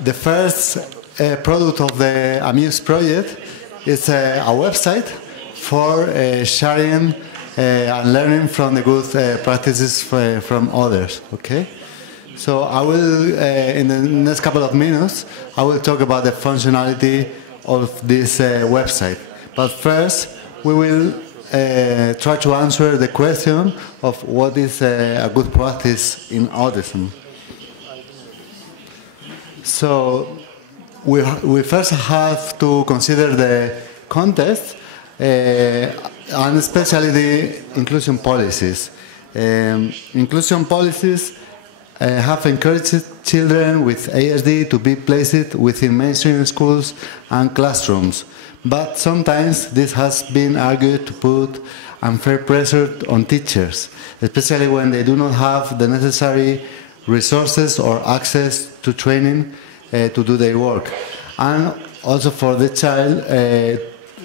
The first product of the AMUSE project is a website for sharing and learning from the good practices from others. Okay, so I will, in the next couple of minutes, I will talk about the functionality of this website. But first, we will try to answer the question of what is a good practice in autism. So we first have to consider the context and especially the inclusion policies. Inclusion policies have encouraged children with ASD to be placed within mainstream schools and classrooms, but sometimes this has been argued to put unfair pressure on teachers, especially when they do not have the necessary resources or access to training to do their work, and also for the child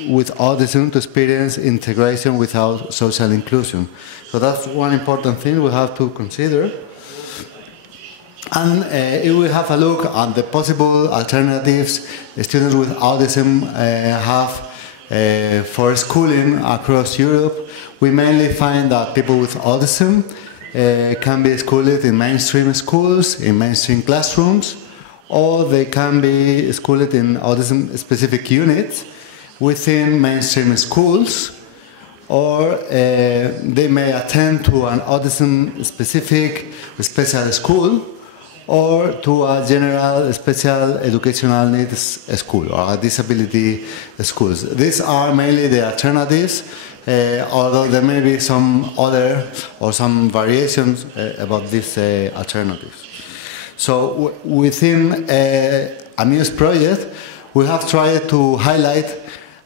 with autism to experience integration without social inclusion. So that's one important thing we have to consider. And if we have a look at the possible alternatives students with autism have for schooling across Europe, we mainly find that people with autism can be schooled in mainstream schools, in mainstream classrooms, or they can be schooled in autism-specific units within mainstream schools, or they may attend to an autism-specific special school, or to a general special educational needs school or a disability schools. These are mainly the alternatives, although there may be some other or some variations about these alternatives. So within AMUSE project, we have tried to highlight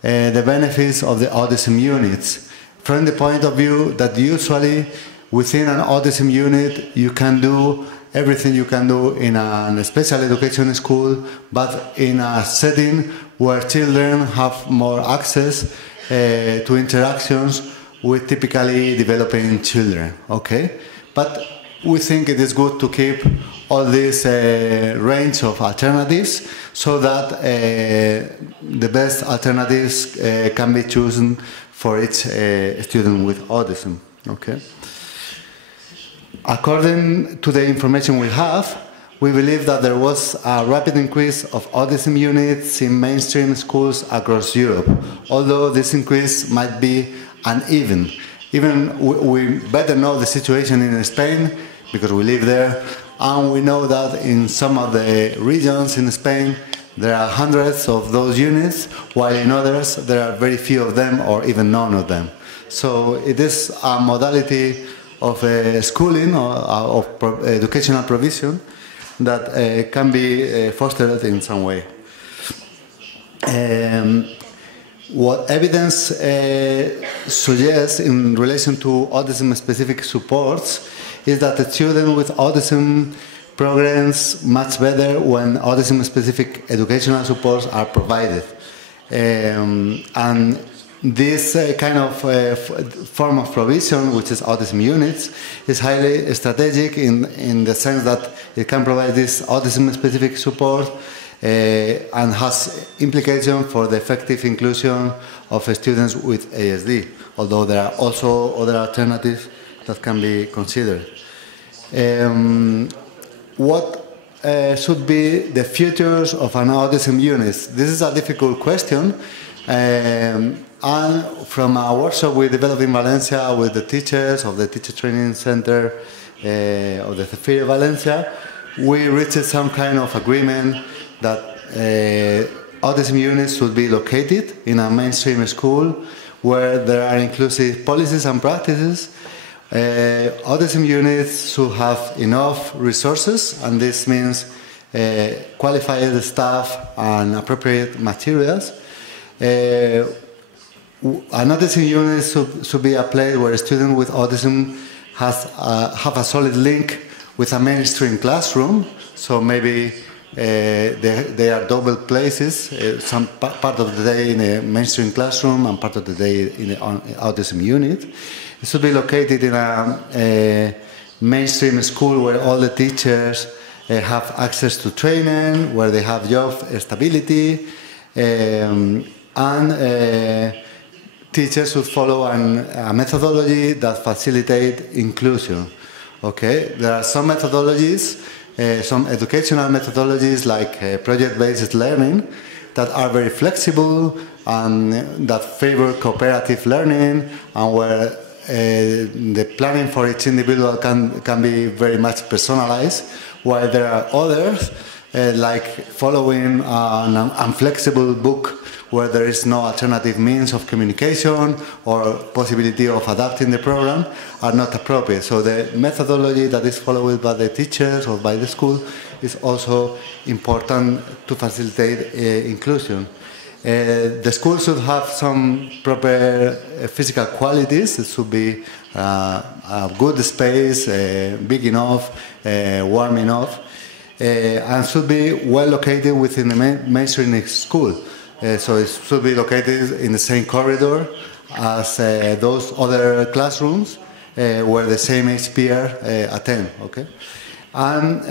the benefits of the autism units from the point of view that usually within an autism unit you can do everything you can do in a special education school, but in a setting where children have more access to interactions with typically developing children. Okay, but we think it is good to keep all this range of alternatives so that the best alternatives can be chosen for each student with autism. Okay. According to the information we have, we believe that there was a rapid increase of autism units in mainstream schools across Europe, although this increase might be uneven. Even we better know the situation in Spain, because we live there, and we know that in some of the regions in Spain there are hundreds of those units, while in others there are very few of them or even none of them. So it is a modality of schooling or of educational provision that can be fostered in some way. What evidence suggests in relation to autism-specific supports is that the children with autism progress much better when autism-specific educational supports are provided. And this kind of form of provision, which is autism units, is highly strategic in the sense that it can provide this autism-specific support and has implication for the effective inclusion of students with ASD, although there are also other alternatives that can be considered. What should be the futures of an autism unit? This is a difficult question. And from a workshop we developed in Valencia with the teachers of the Teacher Training Center of the Cefire Valencia, we reached some kind of agreement that autism units should be located in a mainstream school where there are inclusive policies and practices. Autism units should have enough resources, and this means qualified staff and appropriate materials. An autism unit should be a place where a student with autism have a solid link with a mainstream classroom. So maybe they are double places, some part of the day in a mainstream classroom and part of the day in the autism unit. It should be located in a mainstream school where all the teachers have access to training, where they have job stability, and teachers should follow a methodology that facilitates inclusion. Okay, there are some methodologies, some educational methodologies like project-based learning that are very flexible and that favor cooperative learning, and where the planning for each individual can be very much personalized, while there are others like following an inflexible book where there is no alternative means of communication or possibility of adapting the program are not appropriate. So the methodology that is followed by the teachers or by the school is also important to facilitate inclusion. The school should have some proper physical qualities. It should be a good space, big enough, warm enough, and should be well located within the mainstream school. So it should be located in the same corridor as those other classrooms where the same age peer attend. Okay, and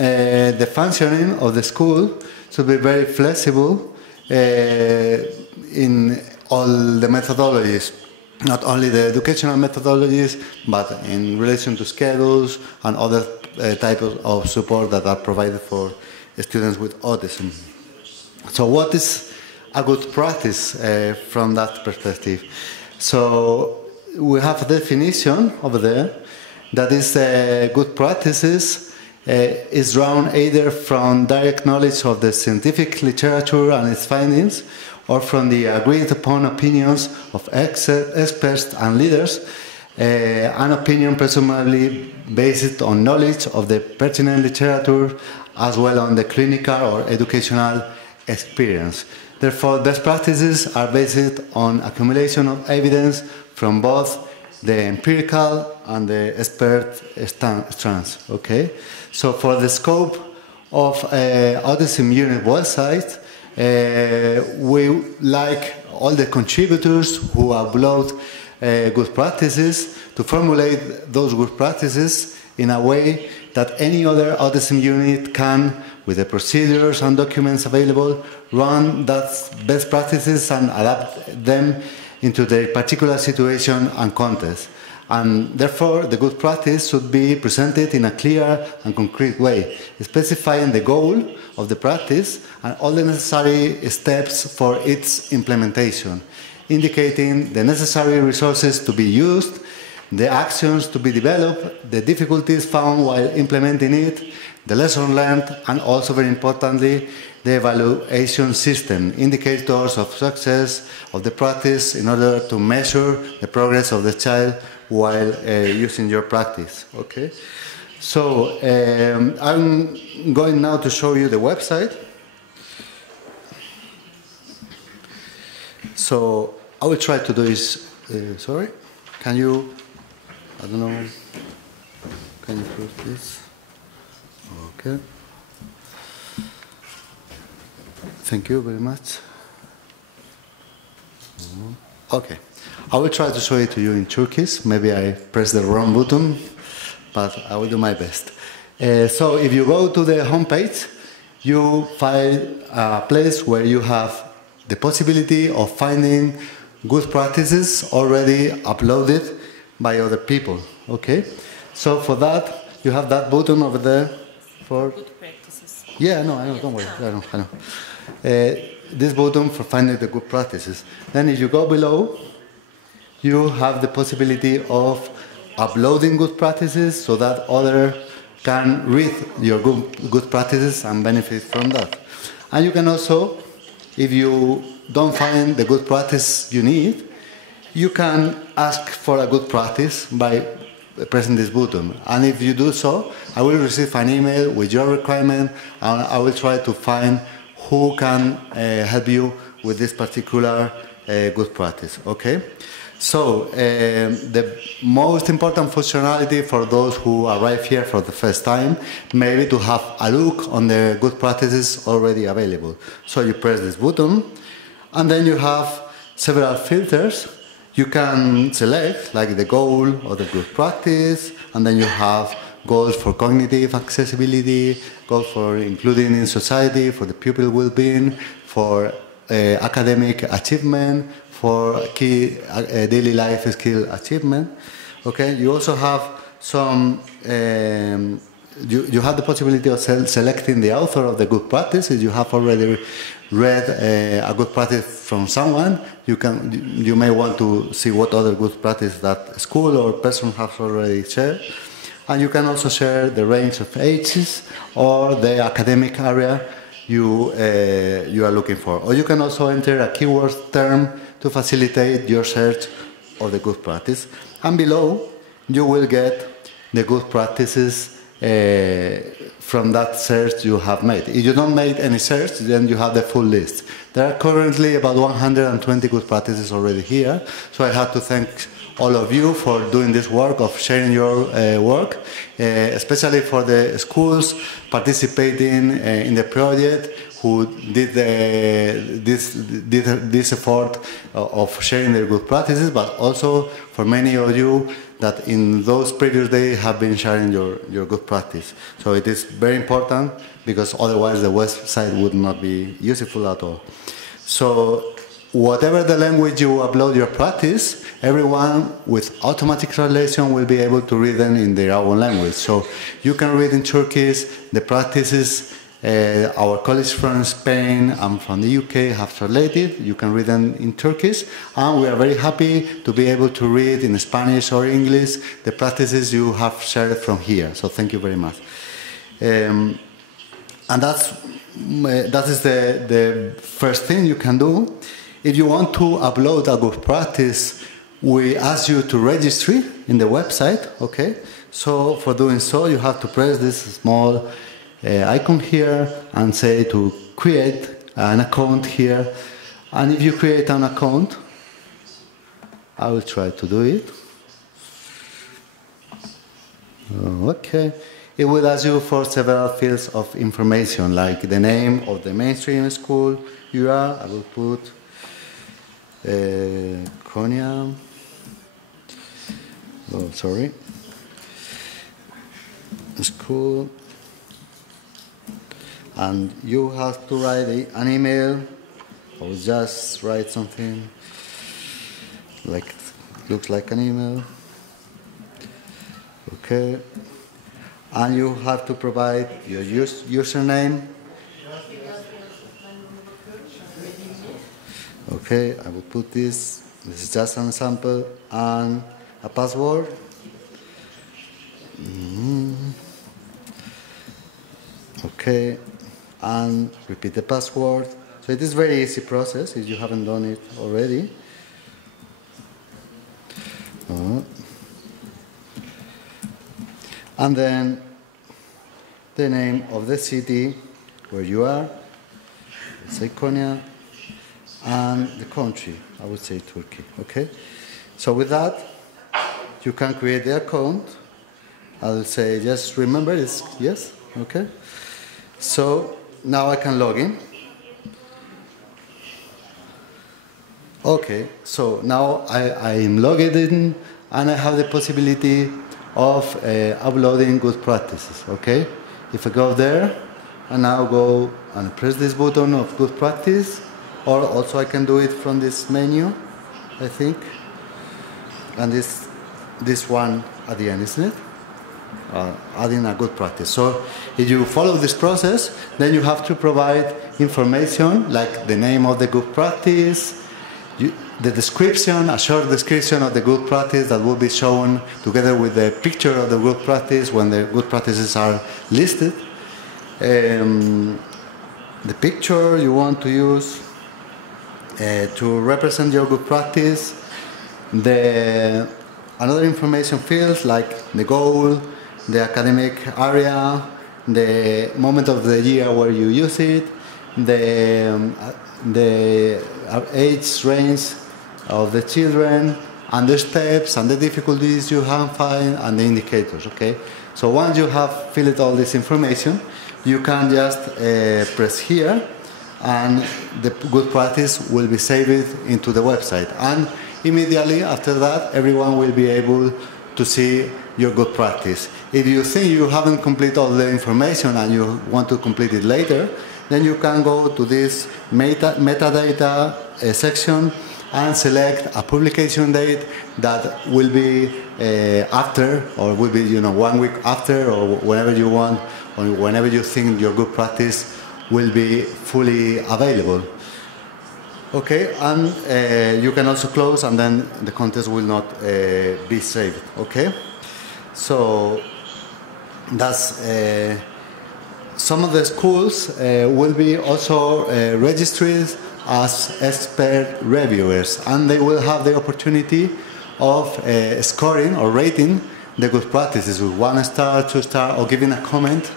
the functioning of the school should be very flexible in all the methodologies, not only the educational methodologies, but in relation to schedules and other types of support that are provided for students with autism. So what is a good practice from that perspective? So we have a definition over there that is good practices is drawn either from direct knowledge of the scientific literature and its findings, or from the agreed upon opinions of experts and leaders, an opinion presumably based on knowledge of the pertinent literature as well on the clinical or educational experience. Therefore, best practices are based on accumulation of evidence from both the empirical and the expert strands. Okay? So for the scope of Autism Unit website, we like all the contributors who upload good practices to formulate those good practices in a way that any other Autism unit can, with the procedures and documents available, run that best practices and adapt them into their particular situation and context. And therefore, the good practice should be presented in a clear and concrete way, specifying the goal of the practice and all the necessary steps for its implementation, indicating the necessary resources to be used, the actions to be developed, the difficulties found while implementing it, the lesson learned, and also, very importantly, the evaluation system, indicators of success of the practice in order to measure the progress of the child while using your practice. Okay? So I'm going now to show you the website. So I will try to do this. Sorry? Can you, I don't know, can you close this? Okay. Thank you very much. Okay. I will try to show it to you in Turkish. Maybe I pressed the wrong button, but I will do my best. So if you go to the homepage, you find a place where you have the possibility of finding good practices already uploaded by other people. Okay? So for that, you have that button over there for... Good practices. Yeah, no, I know, don't worry. I know. This button for finding the good practices. Then if you go below, you have the possibility of uploading good practices so that others can read your good practices and benefit from that. And you can also, if you don't find the good practice you need, you can ask for a good practice by pressing this button. And if you do so, I will receive an email with your requirement, and I will try to find who can help you with this particular good practice. Okay? So the most important functionality for those who arrive here for the first time may be to have a look on the good practices already available. So you press this button, and then you have several filters. You can select like the goal or the good practice, and then you have goals for cognitive accessibility, goals for including in society, for the pupil well-being, for academic achievement, for key daily life skill achievement. Okay, you also have some. You have the possibility of selecting the author of the good practice. If you have already read a good practice from someone, you may want to see what other good practice that school or person has already shared. And you can also share the range of ages or the academic area you are looking for. Or you can also enter a keyword term to facilitate your search of the good practice. And below, you will get the good practices from that search you have made. If you don't make any search, then you have the full list. There are currently about 120 good practices already here, so I have to thank all of you for doing this work, of sharing your work, especially for the schools participating in the project, who did this effort of sharing their good practices, but also for many of you that in those previous days have been sharing your good practice. So it is very important, because otherwise the website would not be useful at all. So whatever the language you upload your practice, everyone with automatic translation will be able to read them in their own language. So you can read in Turkish the practices our colleagues from Spain and from the UK have translated. You can read them in Turkish, and we are very happy to be able to read in Spanish or English the practices you have shared from here. So thank you very much. And that is the first thing you can do. If you want to upload a good practice, we ask you to register in the website. Okay. So for doing so, you have to press this small icon here and say to create an account here. And if you create an account, I will try to do it. Okay. It will ask you for several fields of information, like the name of the mainstream school you are. I will put Konya. Oh, sorry. School. And you have to write an email, or just write something like looks like an email. Okay. And you have to provide your username. Okay, I will put this. This is just an example, and a password. Okay. And repeat the password. So it is a very easy process if you haven't done it already. And then the name of the city where you are, let's say Konya, and the country, I would say Turkey. Okay? So with that, you can create the account. I'll say, just remember this, yes? Okay? So now I can log in. Okay, so now I am logged in, and I have the possibility of uploading good practices. Okay, if I go there and now go and press this button of good practice, or also I can do it from this menu, I think, and this one at the end, isn't it? Adding a good practice. So if you follow this process, then you have to provide information like the name of the good practice, the description, a short description of the good practice that will be shown together with the picture of the good practice when the good practices are listed. The picture you want to use to represent your good practice. Another information fields like the goal, the academic area, the moment of the year where you use it, the age range of the children, and the steps and the difficulties you have find, and the indicators. Okay. So once you have filled all this information, you can just press here, and the good practice will be saved into the website. And immediately after that, everyone will be able to see your good practice. If you think you haven't completed all the information and you want to complete it later, then you can go to this metadata section and select a publication date that will be after, or will be 1 week after, or whenever you want, or whenever you think your good practice will be fully available. Okay, and you can also close, and then the contest will not be saved. Okay, so that's some of the schools will be also registered as expert reviewers, and they will have the opportunity of scoring or rating the good practices with 1 star, 2 star, or giving a comment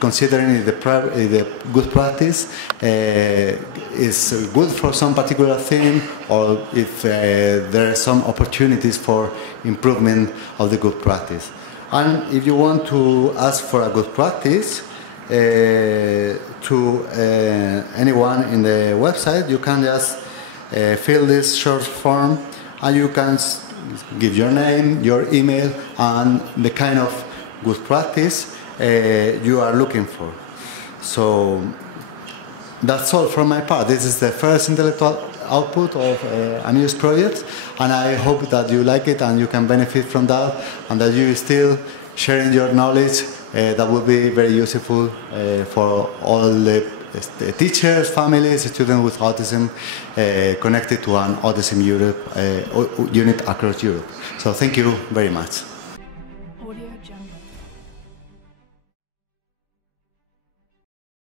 considering if the good practice is good for some particular theme, or if there are some opportunities for improvement of the good practice. And if you want to ask for a good practice to anyone in the website, you can just fill this short form, and you can give your name, your email, and the kind of good practice you are looking for. So that's all from my part. This is the first intellectual output of AMUSE project, and I hope that you like it and you can benefit from that, and that you still sharing your knowledge. That will be very useful for all the teachers, families, students with autism connected to an Autism Europe unit across Europe. So thank you very much.